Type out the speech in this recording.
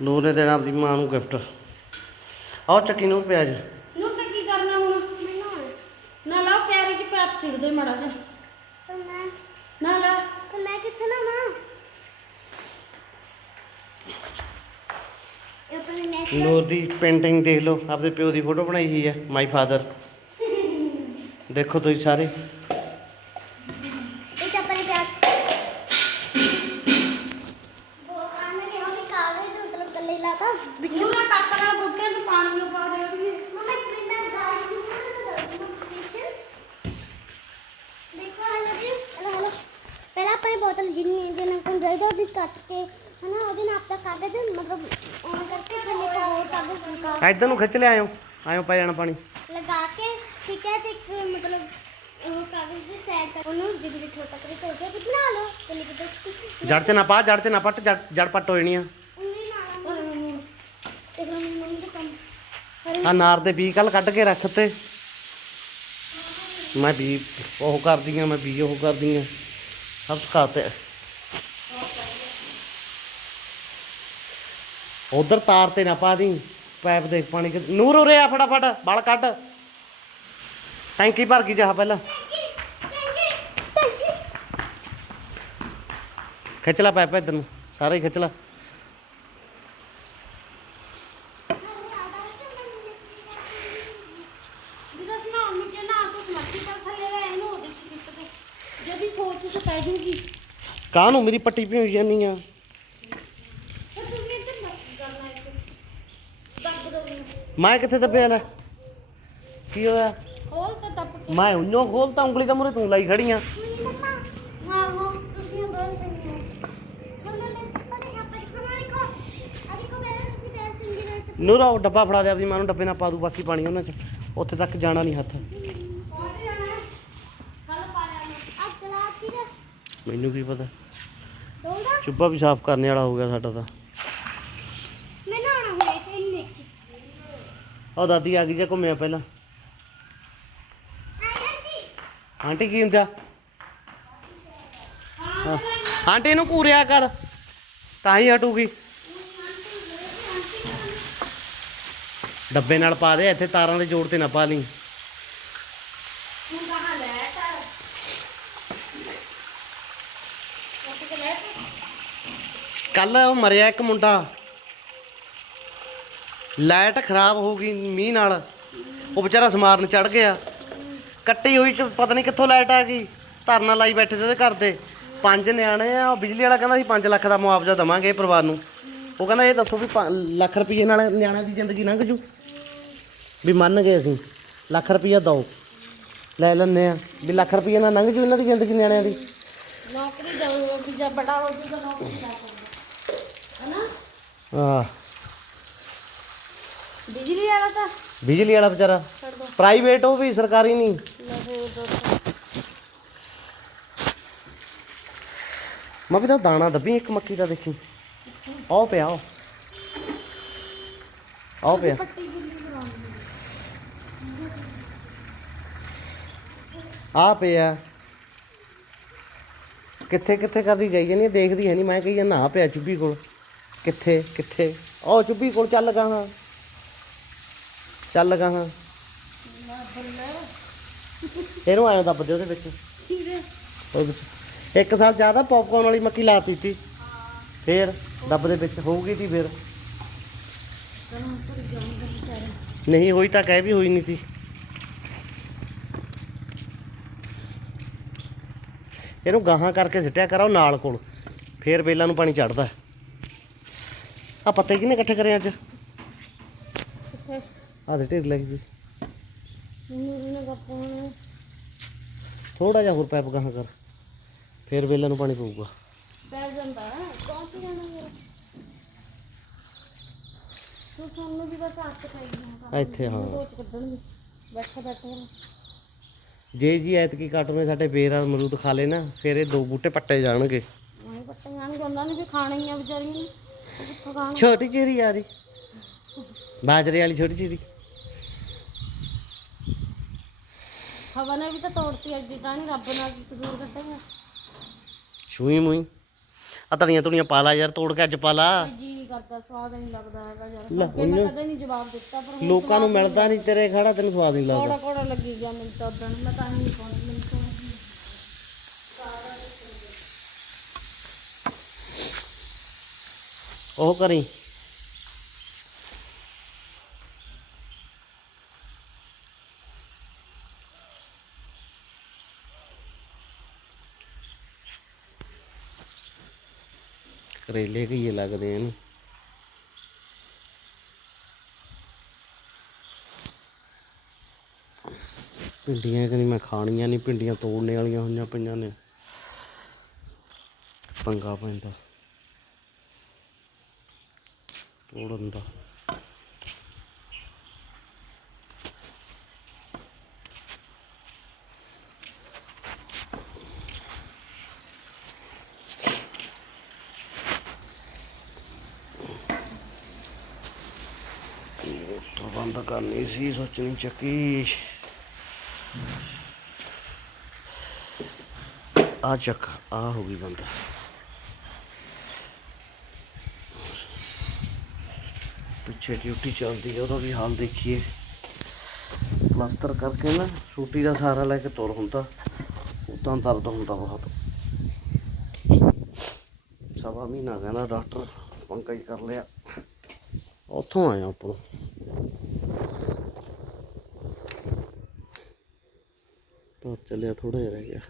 ਨੂਰ ਨੇ ਦੇਣਾ ਆਪਣੀ ਮਾਂ ਨੂੰ ਗਿਫਟ ਆਓ ਚੱਕੀ ਨੂੰ ਪਿਆਜ਼। ਨੂੰ ਤਾਂ ਕੀ ਕਰਨਾ ਹੁਣ? ਨਾ ਲਾਓ ਕੈਰੀ ਚ ਪੈਪ ਛਿੜ ਦੇ ਮੜਾ ਜਾ ਨਾ ਲਾ। ਤੇ ਮੈਂ ਕਿੱਥੇ ਨਾ ਮਾਂ ਇਹ ਆਪਣੇ ਨੈਕਸਟ ਨੂਰ ਦੀ ਪੇਂਟਿੰਗ ਦੇਖ ਲਓ ਆਪਣੇ ਪਿਓ ਦੀ ਫੋਟੋ ਬਣਾਈ ਹੋਈ ਹੈ ਮਾਈ ਫਾਦਰ ਦੇਖੋ ਤੁਸੀਂ ਸਾਰੇ ਇਹ ਤਾਂ ਆਪਣੇ ਪਿਆਰ ਉਹ ਆਨੇ ਕਿ ਉਹ ਕਾਗਜ਼ ਦੇ ਮਤਲਬ ਕੱਲੇ ਲਾਤਾ ਨੂੰ ਨਾ ਕੱਟ ਨਾਲ ਬੁੱਢੇ ਨੂੰ ਪਾਣੀ ਨੂੰ ਪਾ ਦੇ ਉਹਦੀ ਮਮਾ ਪ੍ਰਿੰਟਰ ਗਾਇਸ ਨੂੰ ਦੇਖੋ ਹਲੋ ਜੀ ਹਲੋ ਹਲੋ ਪਹਿਲਾਂ ਆਪਣੇ ਬੋਤਲ ਜਿੰਨੀ ਜਿਹਨਾਂ ਕੋਲ ਜਾਈਦਾ ਉਹਦੀ ਕੱਟ ਕੇ ਹਨਾ ਉਹਦੇ ਨਾਲ ਆਪਣਾ ਕਾਗਜ਼ ਮਤਲਬ ਔਨ ਕਰਕੇ ਥੱਲੇ ਇੱਕ ਹੋਰ ਕਾਗਜ਼ ਲਗਾ ਇੱਧਰ ਨੂੰ ਖਿੱਚ ਲਿਆ ਆਇਓ ਆਇਓ ਪੈ ਜਾਣਾ ਪਾਣੀ। ਲਗਾ ਕੇ ਠੀਕ ਹੈ ਤੇ ਇੱਕ ਮਤਲਬ ਉਹ ਕਾਗਜ਼ ਦੀ ਸਾਈਡ ਤੱਕ ਉਹਨੂੰ ਜਿੱਦ ਛੋਟਾ ਕਰੇ ਧੋ ਕੇ ਕਿਤਨਾ ਲੋ ਤੇ ਲਿਖ ਦੋ ਜੜ ਚ ਨਾ ਪਾ ਜੜ ਚ ਨਾ ਪੱਟ ਜੜ ਜੜ ਪੱਟ ਹੋ ਜਾਣੀ ਆ। ਉਂਗਲੀ ਨਾਲ ਦੇਖ ਲਓ ਮੰਮੀ ਦਾ ਕੰਮ। ਆ ਨਾਰ ਦੇ ਬੀ ਕੱਲ ਕੱਢ ਕੇ ਰੱਖ ਤੇ ਮੈਂ ਬੀ ਉਹ ਕਰਦੀ ਆ ਮੈਂ ਬੀ ਉਹ ਕਰਦੀ ਆ। ਸਭ ਸਿਖਾਤੇ ਉਧਰ ਤਾਰ ਤੇ ਨਾ ਪਾ ਦੀ, ਪਾਈਪ ਦੇ ਪਾਣੀ ਕਿ ਨੂਰ ਉਰੇ ਆ ਫਟਾਫਟ ਬਲ ਕੱਢ। ਟੈਂਕੀ ਭਰ ਗਈ ਜਾ ਪਹਿਲਾਂ। ਖਿੱਚ ਲੈ ਪਾਈਪ ਇੱਧਰ ਨੂੰ, ਸਾਰੇ ਖਿੱਚ ਲੈ ਜਿਹਦਾ ਸੁਣਾ ਨੂੰ ਜੇ ਨਾ ਤੂੰ ਮੱਛੀ ਕਰ ਥੱਲੇ ਲੈ ਇਹਨੂੰ ਉਹਦੇ ਚ ਕਿੱਟ ਦੇ ਪੈ ਜੂਗੀ ਕਾਹਨੂੰ? ਮੇਰੀ ਪੱਟੀ ਭਿਉਂ ਜਾਨੀ ਆ। ਫਿਰ ਤੁਸੀਂ ਇੱਧਰ ਮੱਛੀ ਕਰਨਾ ਇੱਕ। ਦੱਬ ਦੋ ਮੈਨੂੰ। ਮੈਂ ਕਿੱਥੇ ਦੱਬਿਆ ਲੈ ਕੀ ਹੋਇਆ? ਖੋਲ ਤੇ ਦੱਬ ਕੇ। ਮੈਂ ਉਹਨੋਂ ਖੋਲਤਾ ਉਂਗਲੀ ਤਾਂ ਮੂਰੇ ਤੂੰ ਲਾਈ ਖੜੀ ਆ। ਹਾਂ। ਹਾਂ ਤੁਸੀਂ ਦੋ ਸਹੀ ਨੂਰਾ ਉਹ ਡੱਬਾ ਫੜਾ ਦੇ ਆਪਣੀ ਮਾਂ ਨੂੰ ਡੱਬੇ ਨਾਲ ਪਾ ਦੂ ਬਾਕੀ ਪਾਣੀ ਉਹਨਾਂ ਚ। ਉੱਥੇ ਤੱਕ ਜਾਣਾ ਨਹੀਂ ਹੱਥ। ਮੈਨੂੰ ਕੀ ਪਤਾ? ਚੁੱਭਾ ਵੀ ਸਾਫ਼ ਕਰਨੇ ਵਾਲਾ ਹੋ ਗਿਆ ਸਾਡਾ ਤਾਂ। ਉਹ ਦਾਦੀ ਆ ਗਈ ਜੇ ਘੁੰਮਿਆ ਪਹਿਲਾਂ। ਆਂਟੀ ਕੀ ਹੁੰਦਾ? ਹਾਂ। ਆਂਟੀ ਨੂੰ ਘੂਰਿਆ ਕਰ। ਤਾਂ ਹੀ ਹਟੂਗੀ। ਡੱਬੇ ਨਾਲ ਪਾ ਦੇ ਇੱਥੇ ਤਾਰਾਂ ਦੇ ਜੋੜ ਤੇ ਨਾ ਪਾ ਲਈ। ਕੱਲ ਉਹ ਮਰਿਆ ਇੱਕ ਮੁੰਡਾ। ਲਾਈਟ ਖਰਾਬ ਹੋ ਗਈ ਮੀਂਹ ਨਾਲ। ਉਹ ਵਿਚਾਰਾ ਸਮਾਰਨ ਚੜ ਗਿਆ। ਕੱਟੀ ਹੋਈ ਚ ਪਤਾ ਨਹੀਂ ਕਿੱਥੋਂ ਲਾਈਟ ਆ ਗਈ। ਧਰਨਾ ਲਾਈ ਬੈਠੇ ਤੇ ਘਰ ਦੇ। ਪੰਜ ਨਿਆਣੇ ਆ, ਉਹ ਬਿਜਲੀ ਵਾਲਾ ਕਹਿੰਦਾ ਸੀ 5 ਲੱਖ ਦਾ ਮੁਆਵਜ਼ਾ ਦਵਾਂਗੇ ਪਰਿਵਾਰ ਨੂੰ। ਉਹ ਕਹਿੰਦਾ ਇਹ ਦੱਸੋ ਵੀ ਪੰ- ਲੱਖ ਰੁਪਏ ਨਾਲ ਨਿਆਣਿਆਂ ਦੀ ਜ਼ਿੰਦਗੀ ਲੰਘ ਜੂ। ਵੀ ਮੰਨ ਗਏ ਅਸੀਂ। ਲੱਖ ਰੁਪਈਆ ਦਿਓ। ਲੈ ਲੈਂਦੇ ਆ। ਵੀ ਲੱਖ ਰੁਪਈਆ ਨਾਲ ਲੰਘ ਜੂ ਇਹਨਾਂ ਦੀ ਜ਼ਿੰਦਗੀ ਨਿਆਣਿਆਂ ਦੀ। ਨੌਕਰੀ ਜਾਊਗਾ ਬੜਾ ਹੋ ਜੂਗਾ ਨੌਕਰੀ ਜਾ ਬਿਜਲੀ ਵਾਲਾ ਤਾਂ ਬਿਜਲੀ ਵਾਲਾ ਵਿਚਾਰਾ। ਛੱਡ ਦੋ। ਪ੍ਰਾਈਵੇਟ ਉਹ ਵੀ ਸਰਕਾਰੀ ਨਹੀਂ। ਲੈ ਫਿਰ ਦੋ। ਮੈਂ ਵੀ ਤਾਂ ਦਾਣਾ ਦੱਬੀ ਇੱਕ ਮੱਕੀ ਦਾ ਦੇਖੀ। ਆਹ ਪਿਆ ਉਹ ਆਹ ਪਿਆ। ਆ। ਪਿਆ। ਕਿੱਥੇ ਕਿੱਥੇ ਕਰਦੀ ਜਾਈ ਜਾਨੀ ਦੇਖਦੀ ਹੈ ਨਹੀਂ। ਮੈਂ ਕਹੀ ਜਾਂਦਾ ਆ ਪਿਆ ਚੁੱਭੀ ਕੋਲ। ਕਿੱਥੇ ਕਿੱਥੇ? ਉਹ ਚੁੱਭੀ ਕੋਲ ਚੱਲ ਗਾ ਹਾਂ ਚੱਲ ਗਾ ਹਾਂ ਇਹਨੂੰ ਆਇਆ ਦੱਬ ਦੇ ਉਹਦੇ ਵਿੱਚ। ਉਹਦੇ ਵਿੱਚ। ਇੱਕ ਸਾਲ ਜ਼ਿਆਦਾ ਪੌਪਕਾਰਨ ਵਾਲੀ ਮੱਕੀ ਲਾ ਸੀ ਫੇਰ ਦੱਬ ਦੇ ਵਿੱਚ। ਹੋਊਗੀ ਤੀ ਫੇਰ। ਨਹੀਂ, ਹੋਈ ਤਾਂ ਕਹਿ ਵੀ ਹੋਈ ਨਹੀਂ ਤੀ। ਇਹਨੂੰ ਗਾਹਾਂ ਕਰਕੇ ਸਿੱਟਿਆ ਕਰੋ ਨਾਲ ਕੋਲ। ਫੇਰ ਬੇਲਾਂ ਨੂੰ ਪਾਣੀ ਚੜਦਾ ਆ ਪੱਤੇ ਕਿਹਨੇ ਇਕੱਠੇ ਕਰੇ ਅੱਜ? ਆ ਦੇ ਢੇਰ ਲੱਗ ਜੀ ਥੋੜਾ ਜਿਹਾ ਹੋਰ ਪੈਪ ਗਾਹਾਂ ਕਰ। ਫੇਰ ਬੇਲਾਂ ਨੂੰ ਪਾਣੀ ਪਊਗਾ। ਪੈ ਜਾਂਦਾ ਹੈ। ਕੌਣ ਸੀ ਜਾਣਾ ਫਿਰ? ਤੂੰ ਸਾਨੂੰ ਵੀ ਬਸ ਹੱਥ ਖਾਈ ਜਾਣਾ ਇੱਥੇ ਹਾਂ। ਸੋਚ ਕੱਢਣਗੇ। ਬੈਠਾ ਬੈਠਾ। ਜੇ ਜੀ ਐਤਕੀ ਕਾਟੋ ਨੇ ਸਾਡੇ ਬੇਰ ਆ ਅਮਰੂਦ ਖਾ ਨਾ ਫਿਰ ਇਹ ਦੋ ਬੂਟੇ ਪੱਟੇ ਜਾਣਗੇ। ਮੈਂ ਪੱਟੇ ਜਾਣਗੇ। ਉਹਨਾਂ ਨੇ ਵੀ ਖਾਣੇ ਹੀ ਆ ਵਿਚਾਰੀਆਂ ਨੇ। ਛੋਟੀ ਚੀਰੀ ਆ ਦੀ। ਬਾਜਰੇ ਵਾਲੀ ਛੋਟੀ ਚੀਰੀ। ਹਵਾ ਨੇ ਵੀ ਤਾਂ ਤੋੜਤੀ ਅੱਜ ਤਾਂ ਨਹੀਂ ਰੱਬ ਨਾਲ ਕਸੂਰ ਕੱਢੇਗਾ ਛੂਈ ਮੂਈ। ਆ ਧਨੀਆਂ ਧੁਨੀਆਂ ਪਾ ਲਾ ਯਾਰ ਤੋੜ ਕੇ ਅੱਜ ਪਾ ਲਾ। ਜੀ ਨਹੀਂ ਕਰਦਾ ਸਵਾਦ ਨਹੀਂ ਲੱਗਦਾ ਹੈਗਾ ਯਾਰ। ਲੈ, ਅੱਗੇ ਮੈਂ ਕਦੇ ਨਹੀਂ ਜਵਾਬ ਦਿੱਤਾ ਪਰ ਹੁਣ ਲੋਕਾਂ ਨੂੰ ਮਿਲਦਾ ਨਹੀਂ ਤੇਰੇ ਖੜਾ ਤੈਨੂੰ ਸਵਾਦ ਨਹੀਂ ਲੱਗਦਾ। ਕੋੜਾ ਕੋੜਾ ਲੱਗੀ ਗਿਆ ਮੈਨੂੰ ਤਾਂ ਉਦੋਂ ਮੈਂ ਤਾਂ ਹੀ ਨਹੀਂ ਪਾਉਂਦੀ ਮੈਨੂੰ ਤਾਂ ਉਹ ਕਰੀ। ਕਰੇਲੇ ਘੀਏ ਲੱਗਦੇ ਇਹਨੂੰ। ਭਿੰਡੀਆਂ ਕਹਿੰਦੀ ਮੈਂ ਖਾਣੀਆਂ ਨਹੀਂ ਭਿੰਡੀਆਂ ਤੋੜਨੇ ਵਾਲੀਆਂ ਹੋਈਆਂ ਪਈਆਂ ਨੇ। ਪੰਗਾ ਪੈਂਦਾ। ਤੋੜਨ ਦਾ ਮੋਟਰ ਬੰਦ ਕਰਨੀ ਸੀ ਸੋਚਣੀ ਚੱਕੀ ਆ ਚੱਕ ਆ ਹੋ ਗਈ ਬੰਦ ਪਿੱਛੇ ਡਿਊਟੀ ਚੱਲਦੀ ਹੈ ਉਹਦਾ ਵੀ ਹਾਲ ਦੇਖੀਏ। ਪਲਾਸਟਰ ਕਰਕੇ ਨਾ ਛੋਟੀ ਦਾ ਸਹਾਰਾ ਲੈ ਕੇ ਤੁਰ ਹੁੰਦਾ। ਉਦਾਂ ਦਰਦ ਹੁੰਦਾ ਬਹੁਤ। ਸਵਾ ਮਹੀਨਾ ਕਹਿੰਦਾ ਡਾਕਟਰ ਪੰਕਾ ਹੀ ਕਰ ਲਿਆ। ਉੱਥੋਂ ਆਇਆ ਉੱਪਰੋਂ ਤਾਂ ਚੱਲਿਆ ਥੋੜਾ ਜਿਹਾ ਰਹਿ ਗਿਆ।